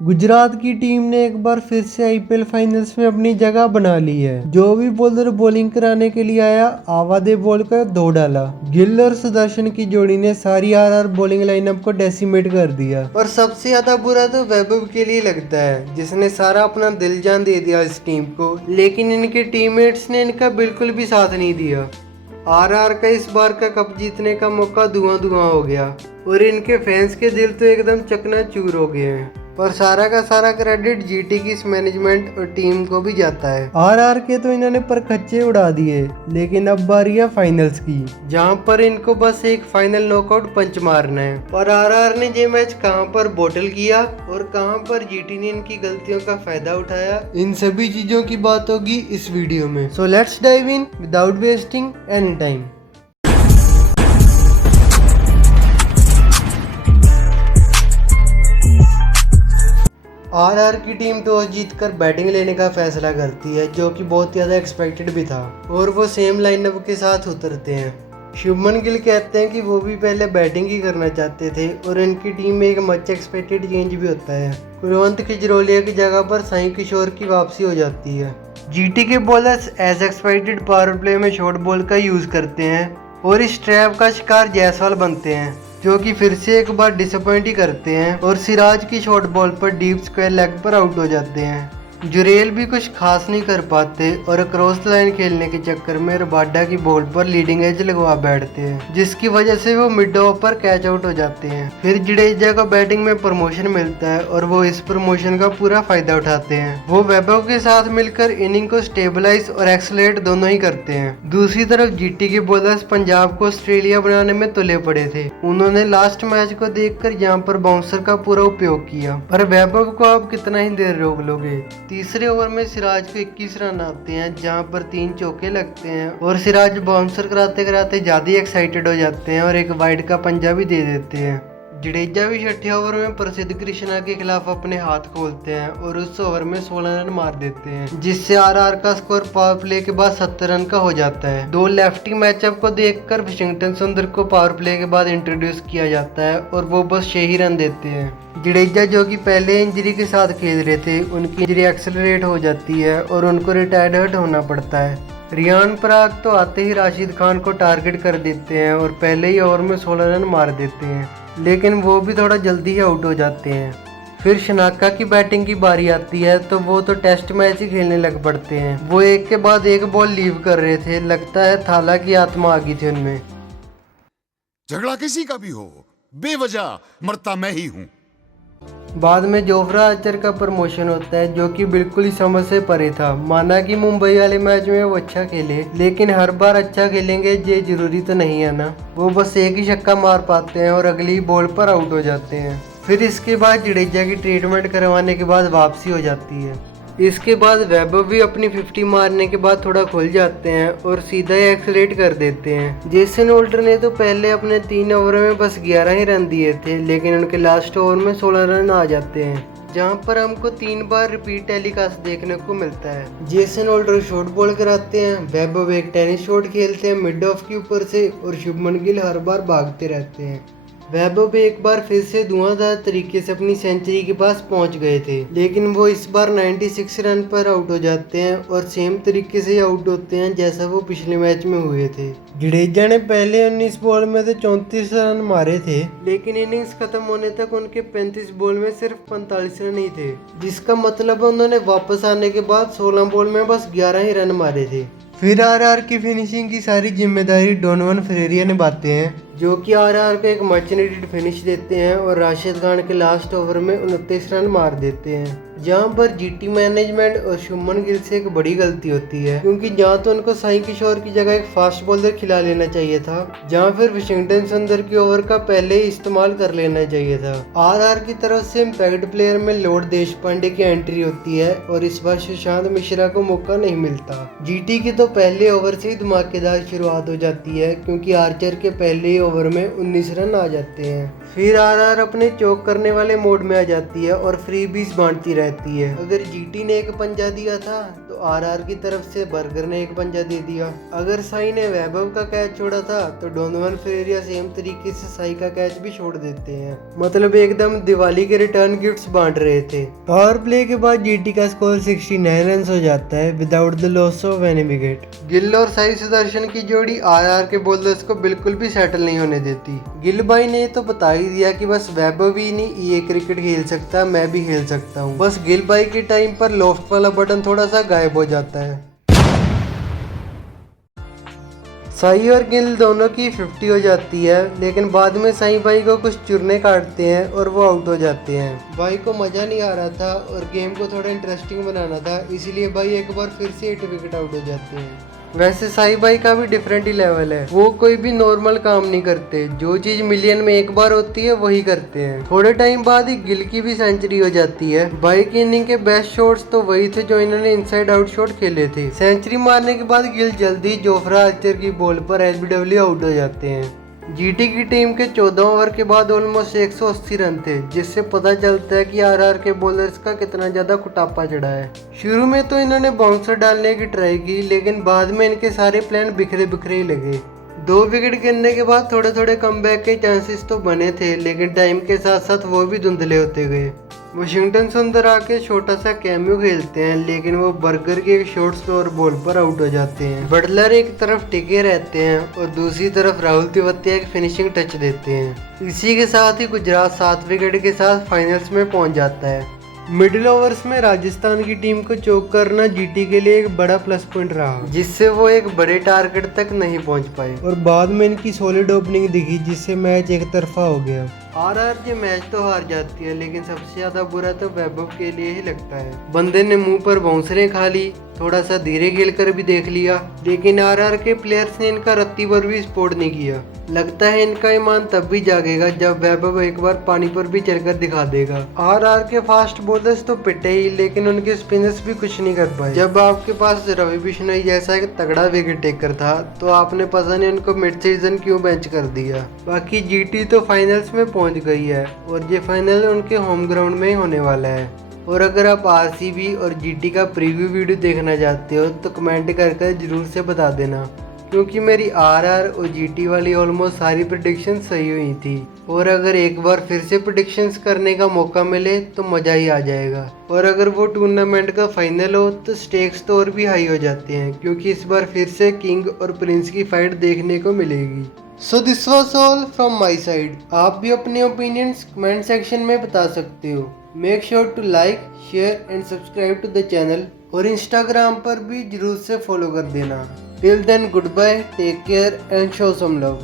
गुजरात की टीम ने एक बार फिर से आईपीएल फाइनल्स में अपनी जगह बना ली है। जो भी बॉलर बॉलिंग कराने के लिए आया, आवादे बॉल कर धो डाला। गिल और सुदर्शन की जोड़ी ने सारी आरआर बॉलिंग लाइनअप को डेसिमेट कर दिया। और सबसे ज्यादा बुरा तो वैभव के लिए लगता है, जिसने सारा अपना दिल जान दे दिया इस टीम को, लेकिन इनके टीममेट्स ने इनका बिल्कुल भी साथ नहीं दिया। आरआर का इस बार का कप जीतने का मौका धुआं धुआं हो गया और इनके फैंस के दिल तो एकदम चकनाचूर हो गए हैं। और सारा का सारा क्रेडिट जीटी की इस मैनेजमेंट और टीम को भी जाता है। आरआर के तो इन्होंने परखच्चे उड़ा दिए, लेकिन अब बारी है फाइनल्स की, जहां पर इनको बस एक फाइनल नॉकआउट पंच मारना है। और आरआर ने ये मैच कहां पर बोटल किया और कहां पर जीटी ने इनकी गलतियों का फायदा उठाया, इन सभी चीजों की बात होगी इस वीडियो में। So let's dive in without wasting any time. RR की टीम टॉस जीतकर बैटिंग लेने का फैसला करती है, जो कि बहुत ज़्यादा एक्सपेक्टेड भी था, और वो सेम लाइनअप के साथ उतरते हैं। शुभमन गिल कहते हैं कि वो भी पहले बैटिंग ही करना चाहते थे और इनकी टीम में एक मच एक्सपेक्टेड चेंज भी होता है। कुलवंत खिजरोलिया की जगह पर साई किशोर की वापसी हो जाती है। जीटी के bowlers as expected power play में शॉर्ट बॉल का यूज़ करते हैं और इस ट्रैप का शिकार जायसवाल बनते हैं, जो कि फिर से एक बार डिसअपॉइंट ही करते हैं और सिराज की शॉर्ट बॉल पर डीप स्क्वायर लेग पर आउट हो जाते हैं। जुरेल भी कुछ खास नहीं कर पाते और क्रॉस लाइन खेलने के चक्कर में रबाडा की बॉल पर लीडिंग एज लगवा बैठते हैं, जिसकी वजह से वो मिड ऑफ पर कैच आउट हो जाते हैं। फिर जडेजा को बैटिंग में प्रमोशन मिलता है और वो इस प्रमोशन का पूरा फायदा उठाते हैं। वो वैभव के साथ मिलकर इनिंग को स्टेबलाइज और एक्सलेट दोनों ही करते हैं। दूसरी तरफ जीटी के बॉलर्स पंजाब को ऑस्ट्रेलिया बनाने में तुले पड़े थे। उन्होंने लास्ट मैच को देखकर यहाँ पर बाउंसर का पूरा उपयोग किया, पर वैभव को आप कितना ही देर रोक लोगे। तीसरे ओवर में सिराज को 21 रन आते हैं, जहां पर 3 चौके लगते हैं और सिराज बाउंसर कराते कराते ज्यादा एक्साइटेड हो जाते हैं और एक वाइड का पंजा भी दे देते हैं। जडेजा भी छठे ओवर में प्रसिद्ध कृष्णा के खिलाफ अपने हाथ खोलते हैं और उस ओवर में 16 रन मार देते हैं, जिससे आरआर का स्कोर पावर प्ले के बाद 70 रन का हो जाता है। दो लेफ्टी मैचअप को देखकर वाशिंगटन सुंदर को पावर प्ले के बाद इंट्रोड्यूस किया जाता है और वो बस 6 ही रन देते हैं। जडेजा, जो कि पहले इंजरी के साथ खेल रहे थे, उनकी इंजरी एक्सेलरेट हो जाती है और उनको रिटायर्ड हट होना पड़ता है। रियान पराग तो आते ही राशिद खान को टारगेट कर देते हैं और पहले ही ओवर में 16 रन मार देते हैं, लेकिन वो भी थोड़ा जल्दी ही आउट हो जाते हैं। फिर शनाका की बैटिंग की बारी आती है तो वो तो टेस्ट मैच ही खेलने लग पड़ते हैं। वो एक के बाद एक बॉल लीव कर रहे थे, लगता है थाला की आत्मा आ गई थी उनमें। झगड़ा किसी का भी हो, बेवजह मरता मैं ही हूँ। बाद में जोफ्रा आर्चर का प्रमोशन होता है, जो कि बिल्कुल ही समझ से परे था। माना कि मुंबई वाले मैच में वो अच्छा खेले, लेकिन हर बार अच्छा खेलेंगे ये जरूरी तो नहीं है ना। वो बस एक ही छक्का मार पाते हैं और अगली बॉल पर आउट हो जाते हैं। फिर इसके बाद जडेजा की ट्रीटमेंट करवाने के बाद वापसी हो जाती है। इसके बाद वैभव भी अपनी 50 मारने के बाद थोड़ा खुल जाते हैं और सीधा ही एक्सलेट कर देते हैं। जेसन होल्डर ने तो पहले अपने 3 ओवर में बस 11 ही रन दिए थे, लेकिन उनके लास्ट ओवर में 16 रन आ जाते हैं, जहां पर हमको 3 बार रिपीट टेलीकास्ट देखने को मिलता है। जेसन होल्डर शॉर्ट बॉल कराते हैं, वैभव एक टेनिस शॉट खेलते हैं मिड ऑफ के ऊपर से और शुभमन गिल हर बार भागते रहते हैं। वैभव एक बार फिर से धुआंधार तरीके से अपनी सेंचुरी के पास पहुंच गए थे, लेकिन वो इस बार 96 रन पर आउट हो जाते हैं और सेम तरीके से आउट होते हैं जैसा वो पिछले मैच में हुए थे। जडेजा ने पहले 19 बॉल में तो 34 रन मारे थे, लेकिन इनिंग्स खत्म होने तक उनके 35 बॉल में सिर्फ 45 रन ही थे, जिसका मतलब उन्होंने वापस आने के बाद 16 बॉल में बस 11 ही रन मारे थे। फिर आरआर की फिनिशिंग की सारी जिम्मेदारी डोनोवन फेरेरा निभाते हैं, जो कि आरआर को एक मच नीडेड फिनिश देते हैं और राशिद खान के लास्ट ओवर में 29 रन मार देते हैं। जहां पर जीटी मैनेजमेंट और शुभमन गिल से एक बड़ी गलती होती है, क्योंकि जहां तो उनको साई किशोर की जगह एक फास्ट बॉलर खिला लेना चाहिए था, जहां फिर वाशिंगटन सुंदर के ओवर का पहले ही इस्तेमाल कर लेना चाहिए था। आरआर की तरफ से इम्पैक्ट प्लेयर में लॉर्ड देशपांडे की एंट्री होती है और इस बार सुशांत मिश्रा को मौका नहीं मिलता। जीटी की तो पहले ओवर से ही धमाकेदार शुरुआत हो जाती है, क्योंकि आर्चर के पहले ही ओवर में 19 रन आ जाते हैं। फिर आरआर अपने चौक करने वाले मोड में आ जाती है और फ्रीबीज बांटती रहती है। अगर जीटी ने एक पंजा दिया था तो तो आरआर की तरफ से बर्गर ने एक पंजा दे दिया। अगर साई ने वैभव का कैच छोड़ा था तो डोनोवन फेरेरा सेम तरीके से साई का कैच भी छोड़ देते हैं। मतलब एकदम दिवाली के रिटर्न गिफ्ट्स बांट रहे थे। पावर प्ले के बाद जीटी का स्कोर 69 रन हो जाता है without the loss of any wicket. Gill और साई सुदर्शन की जोड़ी आरआर के बॉलर्स को बिल्कुल भी सेटल नहीं होने देती। गिल भाई ने तो बता ही दिया कि बस वैभव ही नहीं ये क्रिकेट खेल सकता, मैं भी खेल सकता हूँ। बस गिल भाई के टाइम पर लॉफ्ट वाला बटन थोड़ा सा गायब हो जाता है। साई और गिल दोनों की 50 हो जाती है, लेकिन बाद में साई भाई को कुछ चुरने काटते हैं और वो आउट हो जाते हैं। भाई को मजा नहीं आ रहा था और गेम को थोड़ा इंटरेस्टिंग बनाना था, इसलिए भाई एक बार फिर से 8 विकेट आउट हो जाते हैं। वैसे साई भाई का भी डिफरेंट ही लेवल है, वो कोई भी नॉर्मल काम नहीं करते, जो चीज मिलियन में एक बार होती है वही करते हैं। थोड़े टाइम बाद ही गिल की भी सेंचुरी हो जाती है। भाई की इनिंग के बेस्ट शॉट्स तो वही थे जो इन्होंने इनसाइड आउट शॉट खेले थे। सेंचुरी मारने के बाद गिल जल्दी जोफ्रा आर्चर की बॉल पर एलबीडब्ल्यू आउट हो जाते हैं। जीटी की टीम के 14 ओवर के बाद ऑलमोस्ट 180 रन थे, जिससे पता चलता है कि आरआर के बॉलर्स का कितना ज्यादा कुटापा चढ़ा है। शुरू में तो इन्होंने बाउंसर डालने की ट्राई की, लेकिन बाद में इनके सारे प्लान बिखरे बिखरे ही लगे। 2 विकेट गिरने के बाद थोड़े थोड़े कमबैक के चांसेस तो बने थे, लेकिन टाइम के साथ साथ वो भी धुंधले होते गए। वाशिंगटन सुंदर आके छोटा सा कैमियो खेलते हैं, लेकिन वो बर्गर के एक शॉर्ट स्लोअर बॉल पर आउट हो जाते हैं। बटलर एक तरफ टिके रहते हैं और दूसरी तरफ राहुल तिवतिया एक फिनिशिंग टच देते हैं। इसी के साथ ही गुजरात 7 विकेट के साथ फाइनल्स में पहुंच जाता है। मिडिल ओवर्स में राजस्थान की टीम को चोक करना जीटी के लिए एक बड़ा प्लस पॉइंट रहा, जिससे वो एक बड़े टारगेट तक नहीं पहुंच पाए और बाद में इनकी सॉलिड ओपनिंग दिखी, जिससे मैच एक तरफा हो गया। आरआर ये मैच तो हार जाती है, लेकिन सबसे ज्यादा बुरा तो वैभव के लिए ही लगता है। बंदे ने मुंह पर बाउंसरें खा ली, थोड़ा सा धीरे खेल कर भी देख लिया, लेकिन आरआर के प्लेयर्स ने इनका रत्ती पर भी सपोर्ट नहीं किया। लगता है इनका ईमान तब भी जागेगा जब वैभव एक बार पानी पर भी चलकर दिखा देगा। आरआर के फास्ट बॉलर्स तो पिटे ही, लेकिन उनके स्पिनर्स भी कुछ नहीं कर पाए। जब आपके पास रवि बिश्नोई जैसा एक तगड़ा विकेट टेकर था, तो आपने पता नहीं उनको मिड सीजन क्यों बेंच कर दिया। बाकी जीटी तो फाइनल्स में पहुंच गई है और ये फाइनल उनके होम ग्राउंड में ही होने वाला है। और अगर आप आरसीबी और जीटी का प्रीव्यू वीडियो देखना चाहते हो तो कमेंट करके जरूर से बता देना, क्योंकि मेरी आरआर और जीटी वाली ऑलमोस्ट सारी प्रेडिक्शन सही हुई थी। और अगर एक बार फिर से प्रेडिक्शंस करने का मौका मिले तो मज़ा ही आ जाएगा। और अगर वो टूर्नामेंट का फाइनल हो तो स्टेक्स तो और भी हाई हो जाते हैं, क्योंकि इस बार फिर से किंग और प्रिंस की फाइट देखने को मिलेगी। So this was all from my side. आप भी अपने ओपिनियंस कमेंट सेक्शन में बता सकते हो। Make sure to like, share and subscribe to the channel, और इंस्टाग्राम पर भी जरूर से फॉलो कर देना। Till then good bye, take care and show some love.